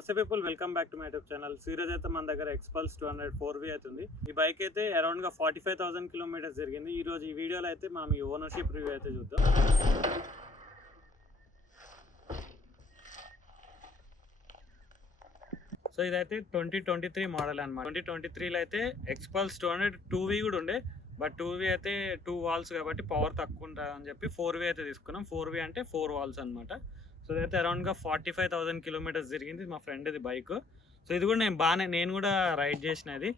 నమస్తే people, welcome back to my YouTube channel. Series అయితే మన దగ్గర ఎక్స్పల్స్ 200 4V అవుతుంది. ఈ బైక్ అయితే అరౌండ్గా 45,000 కిలోమీటర్స్ జరిగింది. ఈ రోజు ఈ వీడియోలో అయితే మనం ఈ ఓనర్షిప్ రివ్యూ అయితే చూద్దాం. సో ఇదైతే 2023 మోడల్ అనమాట. 2023లో అయితే ఎక్స్పల్స్ 200 2V కూడా ఉండే, బట్ 2V అయితే 2 వాల్స్ కాబట్టి పవర్ తక్కువ ఉంటుంది అని చెప్పి 4V అయితే తీసుకున్నాం. 4V అంటే 4 వాల్స్ అనమాట. సో ఇదైతే అరౌండ్గా 45,000 కిలోమీటర్స్ జరిగింది. మా ఫ్రెండ్ ఇది బైక్. సో ఇది కూడా నేను కూడా రైడ్ చేసిన, ఇది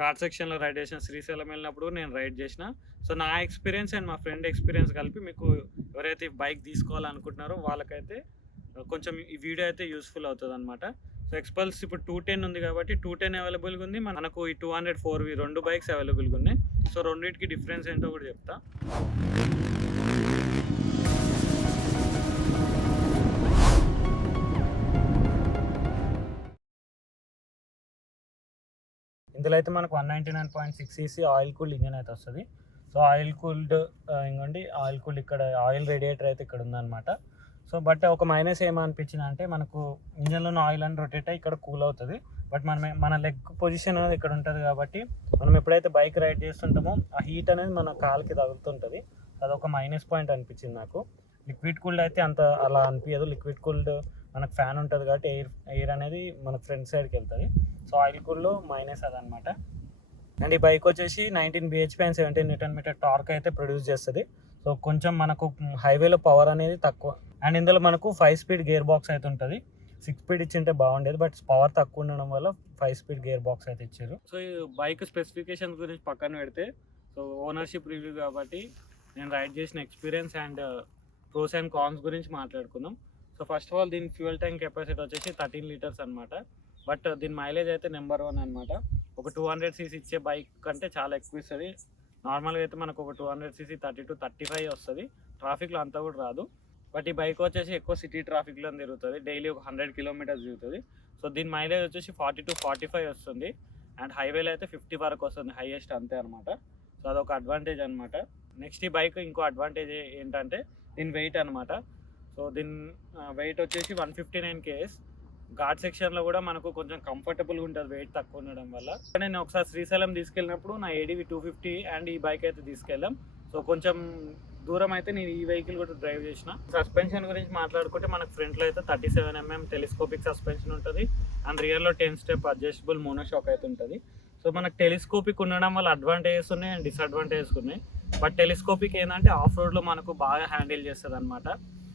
ఘాట్ సెక్షన్లో రైడ్ చేసిన, శ్రీశైలం వెళ్ళినప్పుడు నేను రైడ్ చేసిన. సో నా ఎక్స్పీరియన్స్ అండ్ మా ఫ్రెండ్ ఎక్స్పీరియన్స్ కలిపి మీకు ఎవరైతే బైక్ తీసుకోవాలనుకుంటున్నారో వాళ్ళకైతే కొంచెం ఈ వీడియో అయితే యూస్ఫుల్ అవుతుంది అనమాట. సో ఎక్స్పల్స్ ఇప్పుడు 210 ఉంది కాబట్టి 210 అవైలబుల్గా ఉంది. మనకు ఈ 200 4V రెండు బైక్స్ అవైలబుల్గా ఉన్నాయి. సో రెండింటికి డిఫరెన్స్ ఏంటో కూడా చెప్తా. ఇందులో అయితే మనకు 199.6 cc ఆయిల్ కూల్డ్ ఇంజన్ అయితే వస్తుంది. సో ఆయిల్ కూల్డ్ ఇంకోండి, ఆయిల్ కూల్డ్ ఇక్కడ ఆయిల్ రేడియేటర్ అయితే ఇక్కడ ఉందన్నమాట. సో బట్ ఒక మైనస్ ఏమనిపించింది అంటే మనకు ఇంజన్లో ఆయిల్ అని రొటేట్ అయ్యి ఇక్కడ కూల్ అవుతుంది. బట్ మన లెగ్ పొజిషన్ అనేది ఇక్కడ ఉంటుంది కాబట్టి మనం ఎప్పుడైతే బైక్ రైడ్ చేస్తుంటామో ఆ హీట్ అనేది మన కాలుకి తగులుతుంటుంది. అదొక మైనస్ పాయింట్ అనిపించింది నాకు. లిక్విడ్ కూల్డ్ అయితే అంత అలా అనిపించదు. లిక్విడ్ కూల్డ్ మనకు ఫ్యాన్ ఉంటుంది కాబట్టి ఎయిర్ అనేది మన ఫ్రంట్ సైడ్కి వెళ్తుంది. సో ఆయిల్ కూల్లో మైనస్ అదనమాట. అండ్ ఈ బైక్ వచ్చేసి 19 bhp అండ్ 17 Nm టార్క్ అయితే ప్రొడ్యూస్ చేస్తుంది. సో కొంచెం మనకు హైవేలో పవర్ అనేది తక్కువ. అండ్ ఇందులో మనకు 5 స్పీడ్ గేర్ బాక్స్ అయితే ఉంటుంది. 6 స్పీడ్ ఇచ్చింటే బాగుండేది, బట్ పవర్ తక్కువ ఉండడం వల్ల 5 స్పీడ్ గేర్ బాక్స్ అయితే ఇచ్చారు. సో ఈ బైక్ స్పెసిఫికేషన్ గురించి పక్కన పెడితే, సో ఓనర్షిప్ రివ్యూ కాబట్టి నేను రైడ్ చేసిన experience and pros and cons గురించి మాట్లాడుకుందాం. సో ఫస్ట్ ఆఫ్ ఆల్ దీని ఫ్యూయల్ ట్యాంక్ కెపాసిటీ వచ్చేసి 13 లీటర్స్ అనమాట. బట్ దీని మైలేజ్ అయితే నెంబర్ 1 అనమాట. ఒక 200cc ఇచ్చే బైక్ కంటే చాలా ఎక్కువ ఇస్తుంది. నార్మల్గా అయితే మనకు ఒక 200cc 32 35 వస్తుంది. ట్రాఫిక్లో అంతా కూడా రాదు. బట్ ఈ బైక్ వచ్చేసి ఎక్కువ సిటీ ట్రాఫిక్లో తిరుగుతుంది. డైలీ ఒక 100 కిలోమీటర్స్ తిరుగుతుంది. సో దీని మైలేజ్ వచ్చేసి 40 to 45 వస్తుంది. అండ్ హైవేలో అయితే 50 వరకు వస్తుంది హైయెస్ట్, అంతే అనమాట. సో అదొక అడ్వాంటేజ్ అనమాట. నెక్స్ట్ ఈ బైక్ ఇంకో అడ్వాంటేజ్ ఏంటంటే దీని వెయిట్ అనమాట. సో దీని వెయిట్ వచ్చేసి 159 kgs. ఘాట్ సెక్షన్లో కూడా మనకు కొంచెం కంఫర్టబుల్గా ఉంటుంది వెయిట్ తక్కువ ఉండడం వల్ల. నేను ఒకసారి శ్రీశైలం తీసుకెళ్ళినప్పుడు నా ADV 250 అండ్ ఈ బైక్ అయితే తీసుకెళ్ళాం. సో కొంచెం దూరం అయితే నేను ఈ వెహికల్ కూడా డ్రైవ్ చేసిన. సస్పెన్షన్ గురించి మాట్లాడుకుంటే మనకు ఫ్రంట్లో అయితే 37mm టెలిస్కోపిక్ సస్పెన్షన్ ఉంటుంది. అండ్ రియర్లో 10 స్టెప్ అడ్జస్టబుల్ మోనోషాక్ అయితే ఉంటుంది. సో మనకు టెలిస్కోపిక్ ఉండడం వల్ల అడ్వాంటేజెస్ ఉన్నాయి అండ్ డిసడ్వాంటేజెస్ ఉన్నాయి. బట్ టెలిస్కోపిక్ ఏంటంటే ఆఫ్ రోడ్లో మనకు బాగా హ్యాండిల్ చేస్తుంది అనమాట.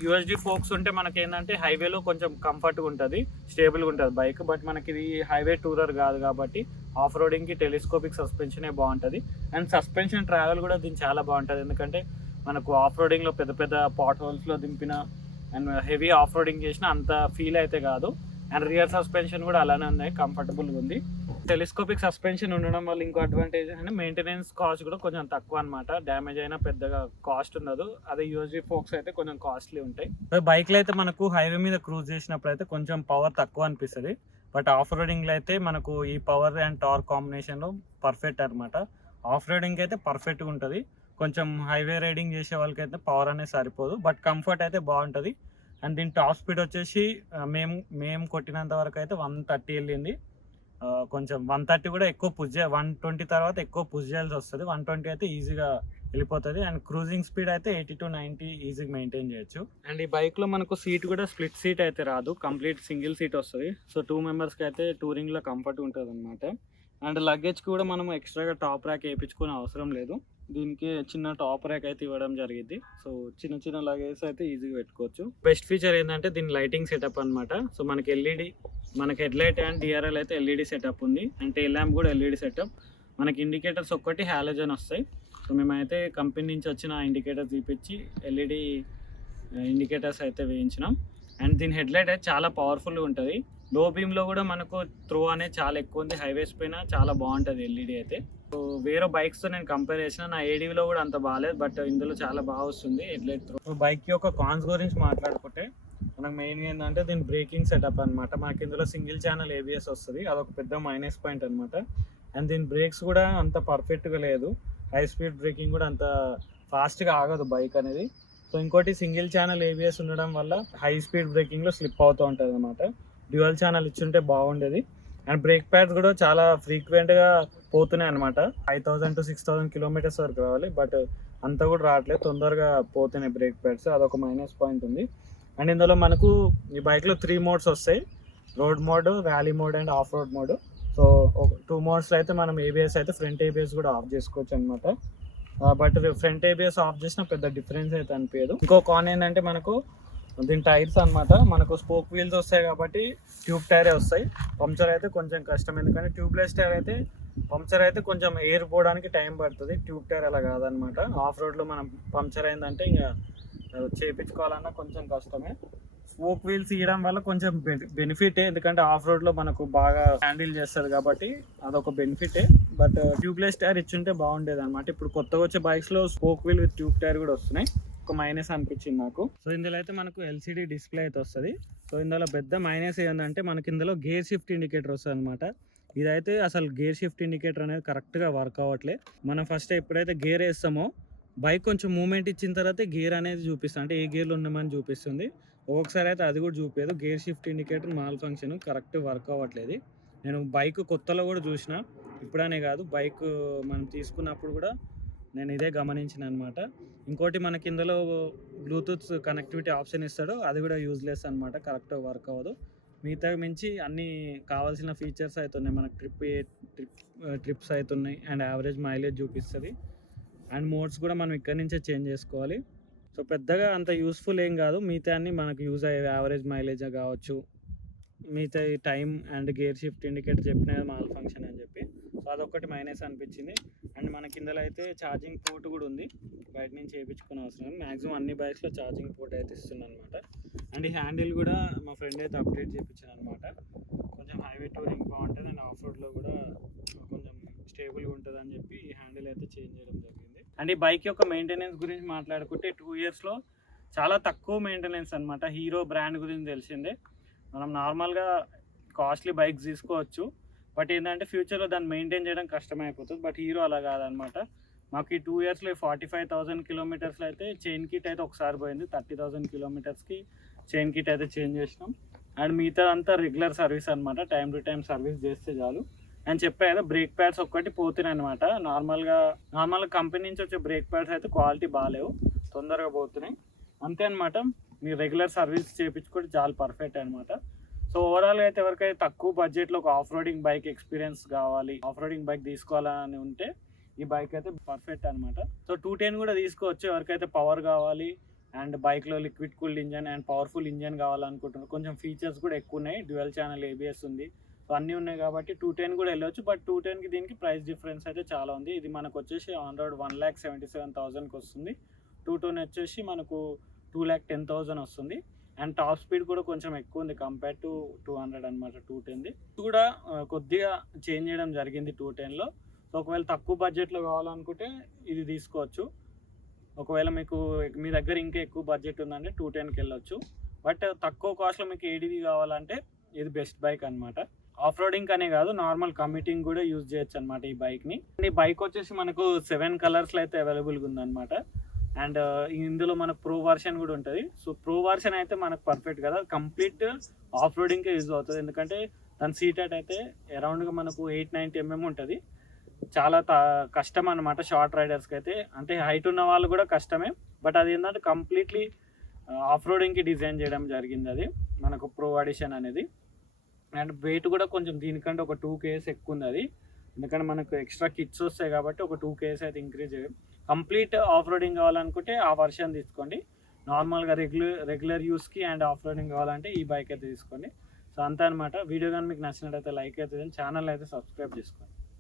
USD ఫోక్స్ ఉంటే మనకి ఏంటంటే హైవేలో కొంచెం కంఫర్ట్గా ఉంటుంది, స్టేబుల్గా ఉంటుంది బైక్. బట్ మనకి ఇది హైవే టూరర్ కాదు కాబట్టి ఆఫ్ రోడింగ్కి టెలిస్కోపిక్ సస్పెన్షనే బాగుంటుంది. అండ్ సస్పెన్షన్ ట్రావెల్ కూడా దీనికి చాలా బాగుంటుంది. ఎందుకంటే మనకు ఆఫ్ రోడింగ్లో పెద్ద పెద్ద పాట్ హోల్స్లో దింపిన అండ్ హెవీ ఆఫ్ రోడింగ్ చేసిన అంత ఫీల్ అయితే కాదు. అండ్ రియర్ సస్పెన్షన్ కూడా అలానే ఉన్నాయి, కంఫర్టబుల్గా ఉంది. టెలిస్కోపిక్ సస్పెన్షన్ ఉండడం వల్ల ఇంకో అడ్వాంటేజ్ అంటే మెయింటెనెన్స్ కాస్ట్ కూడా కొంచెం తక్కువ అనమాట. డ్యామేజ్ అయినా పెద్దగా కాస్ట్ ఉండదు. అదే USD ఫోక్స్ అయితే కొంచెం కాస్ట్లీ ఉంటాయి. బైక్లో అయితే మనకు హైవే మీద క్రూజ్ చేసినప్పుడు అయితే కొంచెం పవర్ తక్కువ అనిపిస్తుంది. బట్ ఆఫ్ రోడింగ్లో అయితే మనకు ఈ పవర్ అండ్ టార్క్ కాంబినేషన్లో పర్ఫెక్ట్ అనమాట. ఆఫ్ రోడింగ్ అయితే పర్ఫెక్ట్గా ఉంటుంది. కొంచెం హైవే రైడింగ్ చేసే వాళ్ళకైతే పవర్ అనేది సరిపోదు, బట్ కంఫర్ట్ అయితే బాగుంటుంది. అండ్ దీని టాప్ స్పీడ్ వచ్చేసి మేము కొట్టినంత వరకు అయితే 130 వెళ్ళింది. కొంచెం 130 కూడా ఎక్కువ పుష్ 120 తర్వాత ఎక్కువ పుష్ చేయాల్సి వస్తుంది. 120 అయితే ఈజీగా వెళ్ళిపోతుంది. అండ్ క్రూజింగ్ స్పీడ్ అయితే 80 to 90 ఈజీగా మెయింటైన్ చేయొచ్చు. అండ్ ఈ బైక్లో మనకు సీట్ కూడా స్ప్లిట్ సీట్ అయితే రాదు, కంప్లీట్ సింగిల్ సీట్ వస్తుంది. సో 2 మెంబర్స్కి అయితే టూరింగ్లో కంఫర్ట్ ఉంటుంది అనమాట. అండ్ లగేజ్కి కూడా మనం ఎక్స్ట్రాగా టాప్ ర్యాక్ వేయించుకునే అవసరం లేదు. దీనికి చిన్న టాప్ ర్యాక్ అయితే ఇవ్వడం జరిగింది. సో చిన్న చిన్న లగేజ్ అయితే ఈజీగా పెట్టుకోవచ్చు. బెస్ట్ ఫీచర్ ఏంటంటే దీని లైటింగ్ సెటప్ అనమాట. సో మనకి మనకి హెడ్ లైట్ అండ్ DRL అయితే LED సెటప్ ఉంది. అండ్ టెయిల్ ల్యాంప్ కూడా LED సెటప్. మనకి ఇండికేటర్స్ ఒక్కటి హాలోజన్ వస్తాయి. సో మేమైతే కంపెనీ నుంచి వచ్చిన ఇండికేటర్స్ తీపిచ్చి LED ఇండికేటర్స్ అయితే వేయించినాం. అండ్ దీని హెడ్ లైట్ అయితే చాలా పవర్ఫుల్గా ఉంటుంది. లో బీమ్లో కూడా మనకు త్రో అనేది చాలా ఎక్కువ ఉంది. హైవేస్ పైన చాలా బాగుంటుంది LED అయితే. సో వేరే బైక్స్తో నేను కంపేర్ చేసిన, నా ADVలో కూడా అంత బాగాలేదు, బట్ ఇందులో చాలా బాగా వస్తుంది హెడ్ లైట్ త్రో. బైక్ యొక్క కాన్స్ గురించి మాట్లాడుకుంటే మనకు మెయిన్గా ఏంటంటే దీని బ్రేకింగ్ సెటప్ అనమాట. మనకి ఇందులో సింగిల్ ఛానల్ ABS వస్తుంది, అదొక పెద్ద మైనస్ పాయింట్ అనమాట. అండ్ దీని బ్రేక్స్ కూడా అంత పర్ఫెక్ట్గా లేదు. హై స్పీడ్ బ్రేకింగ్ కూడా అంత ఫాస్ట్గా ఆగదు బైక్ అనేది. సో ఇంకోటి సింగిల్ ఛానల్ ABS ఉండడం వల్ల హై స్పీడ్ బ్రేకింగ్లో స్లిప్ అవుతూ ఉంటుంది అనమాట. డ్యూయల్ ఛానల్ ఇచ్చుంటే బాగుండేది. అండ్ బ్రేక్ ప్యాడ్స్ కూడా చాలా ఫ్రీక్వెంట్గా పోతున్నాయి అనమాట. 5000 to 6000 కిలోమీటర్స్ వరకు రావాలి, బట్ అంత కూడా రావట్లేదు, తొందరగా పోతున్నాయి బ్రేక్ ప్యాడ్స్. అదొక మైనస్ పాయింట్ ఉంది. అండ్ ఇందులో మనకు ఈ బైక్లో 3 మోడ్స్ వస్తాయి, road mode, rally mode and of road mode. So 2 మోడ్స్లో అయితే మనం ఏబిఎస్ అయితే ఫ్రంట్ ఏబిఎస్ కూడా ఆఫ్ చేసుకోవచ్చు అనమాట. బట్ ఫ్రంట్ ఏబిఎస్ ఆఫ్ చేసిన పెద్ద డిఫరెన్స్ అయితే అనిపించదు. ఇంకో కాన్ ఏంటంటే మనకు దీని టైర్స్ అనమాట, మనకు స్పోక్ వీల్స్ వస్తాయి కాబట్టి ట్యూబ్ టైరే వస్తాయి. పంక్చర్ అయితే కొంచెం కష్టం, ఎందుకంటే ట్యూబ్లెస్ టైర్ అయితే పంక్చర్ అయితే కొంచెం ఎయిర్ పోవడానికి టైం పడుతుంది. ట్యూబ్ టైర్ అలా కాదనమాట. ఆఫ్ రోడ్లో మనం పంక్చర్ అయిందంటే ఇంకా చేయించుకోవాలన్నా కొంచెం కష్టమే. స్పోక్ వీల్స్ ఇవ్వడం వల్ల కొంచెం బెనిఫిటే, ఎందుకంటే ఆఫ్ రోడ్లో మనకు బాగా హ్యాండిల్ చేస్తుంది కాబట్టి అదొక బెనిఫిటే. బట్ ట్యూబ్లెస్ టైర్ ఇచ్చుంటే బాగుండేది అనమాట. ఇప్పుడు కొత్తగా వచ్చే బైక్స్లో spoke wheel with tube tyre కూడా వస్తున్నాయి, ఒక మైనస్ అనిపించింది నాకు. సో ఇందులో అయితే మనకు ఎల్సిడి డిస్ప్లే అయితే వస్తుంది. సో ఇందులో పెద్ద మైనస్ ఏంటంటే మనకి ఇందులో గేర్ షిఫ్ట్ ఇండికేటర్ వస్తుంది అనమాట. ఇదైతే అసలు గేర్ షిఫ్ట్ ఇండికేటర్ అనేది కరెక్ట్గా వర్క్ అవ్వట్లేదు. మనం ఫస్ట్ ఎప్పుడైతే గేర్ వేస్తామో బైక్ కొంచెం మూమెంట్ ఇచ్చిన తర్వాత గేర్ అనేది చూపిస్తుంది, అంటే ఏ గేర్లో ఉన్నామని చూపిస్తుంది. ఒక్కొక్కసారి అయితే అది కూడా చూపేది. Gear shift indicator malfunction correct work అవ్వట్లేదు. నేను బైక్ కొత్తలో కూడా చూసిన, ఇప్పుడనే కాదు, బైక్ మనం తీసుకున్నప్పుడు కూడా నేను ఇదే గమనించిన అనమాట. ఇంకోటి మనకి ఇందులో బ్లూటూత్ కనెక్టివిటీ ఆప్షన్ ఇస్తాడు, అది కూడా యూజ్లెస్ అనమాట, కరెక్ట్ వర్క్ అవ్వదు. మిగతా మించి అన్నీ కావాల్సిన ఫీచర్స్ అవుతున్నాయి. మనకు ట్రిప్స్ అవుతున్నాయి అండ్ యావరేజ్ మైలేజ్ చూపిస్తుంది. అండ్ మోడ్స్ కూడా మనం ఇక్కడి నుంచే చేంజ్ చేసుకోవాలి. సో పెద్దగా అంత యూస్ఫుల్ ఏం కాదు, మిగతా అన్ని మనకు యూజ్ అయ్యే యావరేజ్ మైలేజ్ కావచ్చు, మిగతా time and gear shift indicator చెప్పిన మాల్ ఫంక్షన్ అని చెప్పి. సో అదొకటి మైనస్ అనిపించింది. అండ్ మనకి ఇందులో అయితే ఛార్జింగ్ పోర్ట్ కూడా ఉంది, బయట నుంచి వేయించుకునే అవసరం లేదు. మ్యాక్సిమం అన్ని బైక్స్లో ఛార్జింగ్ పోర్ట్ అయితే ఇస్తుంది అనమాట. అండ్ ఈ హ్యాండిల్ కూడా మా ఫ్రెండ్ అయితే అప్డేట్ చేయించాను అనమాట. కొంచెం హైవే టూరింగ్ బాగుంటుంది అండ్ ఆఫ్ రోడ్లో కూడా కొంచెం స్టేబుల్గా ఉంటుంది అని చెప్పి ఈ హ్యాండిల్ అయితే చేంజ్ చేయడం జరిగింది. అండ్ ఈ బైక్ యొక్క మెయింటెనెన్స్ గురించి మాట్లాడుకుంటే 2 ఇయర్స్లో చాలా తక్కువ మెయింటెనెన్స్ అనమాట. హీరో బ్రాండ్ గురించి తెలిసిందే, మనం నార్మల్గా కాస్ట్లీ బైక్స్ తీసుకోవచ్చు, బట్ ఏంటంటే ఫ్యూచర్లో దాన్ని మెయింటైన్ చేయడం కష్టమైపోతుంది. బట్ హీరో అలా కాదనమాట. మాకు ఈ 2 ఇయర్స్లో 45,000 కిలోమీటర్స్లో అయితే చైన్ కిట్ అయితే ఒకసారి పోయింది. 30,000 కిలోమీటర్స్కి చైన్ కిట్ అయితే చేంజ్ చేసినాం. అండ్ మిగతా అంతా రెగ్యులర్ సర్వీస్ అనమాట, టైం టు టైం సర్వీస్ చేస్తే చాలు. అని చెప్పే కదా, బ్రేక్ ప్యాడ్స్ ఒక్కటి పోతున్నాయి అనమాట. నార్మల్గా కంపెనీ నుంచి వచ్చే బ్రేక్ ప్యాడ్స్ అయితే క్వాలిటీ బాగాలేవు, తొందరగా పోతున్నాయి అంతే అనమాట. మీరు రెగ్యులర్ సర్వీస్ చేయించుకుంటే చాలా పర్ఫెక్ట్ అనమాట. సో ఓవరాల్గా అయితే ఎవరికైతే తక్కువ బడ్జెట్లో ఒక ఆఫ్ రోడింగ్ బైక్ ఎక్స్పీరియన్స్ కావాలి, ఆఫ్ రోడింగ్ బైక్ తీసుకోవాలని ఉంటే ఈ బైక్ అయితే పర్ఫెక్ట్ అనమాట. సో 210 కూడా తీసుకోవచ్చు ఎవరికైతే పవర్ కావాలి అండ్ బైక్లో liquid cooled engine and powerful engine కావాలనుకుంటున్నారు. కొంచెం ఫీచర్స్ కూడా ఎక్కువ ఉన్నాయి, డ్యూయల్ ఛానల్ ఏబిఎస్ ఉంది, సో అన్నీ ఉన్నాయి కాబట్టి 210 కూడా వెళ్ళొచ్చు. బట్ 210కి దీనికి ప్రైస్ డిఫరెన్స్ అయితే చాలా ఉంది. ఇది మనకు వచ్చేసి ఆన్ రోడ్ 1,77,000కి వస్తుంది. 210 వచ్చేసి మనకు 2,10,000 వస్తుంది. అండ్ టాప్ స్పీడ్ కూడా కొంచెం ఎక్కువ ఉంది కంపేర్ టు 200 అనమాట 210ది. ఇది కూడా కొద్దిగా చేంజ్ చేయడం జరిగింది 210లో. సో ఒకవేళ తక్కువ బడ్జెట్లో కావాలనుకుంటే ఇది తీసుకోవచ్చు. ఒకవేళ మీకు మీ దగ్గర ఇంకా ఎక్కువ బడ్జెట్ ఉందంటే 210కి వెళ్ళొచ్చు. బట్ తక్కువ కాస్ట్లో మీకు ఏడివి కావాలంటే ఇది బెస్ట్ బైక్ అనమాట. ఆఫ్ రోడింగ్ అనే కాదు, నార్మల్ కమ్యూటింగ్ కూడా యూజ్ చేయొచ్చు అనమాట ఈ బైక్ని. ఈ బైక్ వచ్చేసి మనకు 7 కలర్స్లో అయితే అవైలబుల్గా ఉందన్నమాట. అండ్ ఇందులో మనకు ప్రో వర్షన్ కూడా ఉంటుంది. సో ప్రో వర్షన్ అయితే మనకు పర్ఫెక్ట్ కదా, కంప్లీట్ ఆఫ్ రోడింగ్కే యూజ్ అవుతుంది. ఎందుకంటే దాని సీట్ అయితే అరౌండ్గా మనకు 890 mm ఉంటుంది. చాలా కష్టం అనమాట షార్ట్ రైడర్స్కి అయితే, అంటే హైట్ ఉన్న వాళ్ళు కూడా కష్టమే. బట్ అది ఏంటంటే కంప్లీట్లీ ఆఫ్ రోడింగ్కి డిజైన్ చేయడం జరిగింది అది మనకు ప్రో ఎడిషన్ అనేది. అండ్ వెయిట్ కూడా కొంచెం దీనికంటే ఒక 2 kgs ఎక్కువ ఉంది అది, ఎందుకంటే మనకు ఎక్స్ట్రా కిట్స్ వస్తాయి కాబట్టి ఒక 2 kgs అయితే ఇంక్రీజ్ చేయడం. కంప్లీట్ ఆఫ్ రోడింగ్ కావాలనుకుంటే ఆ వర్షన్ తీసుకోండి. నార్మల్గా రెగ్యులర్ యూస్కి అండ్ ఆఫ్ రోడింగ్ కావాలంటే ఈ బైక్ అయితే తీసుకోండి. సో అంతే అనమాట. వీడియో కానీ మీకు నచ్చినట్టయితే లైక్ అయితే ఛానల్ అయితే సబ్స్క్రైబ్ చేసుకోండి.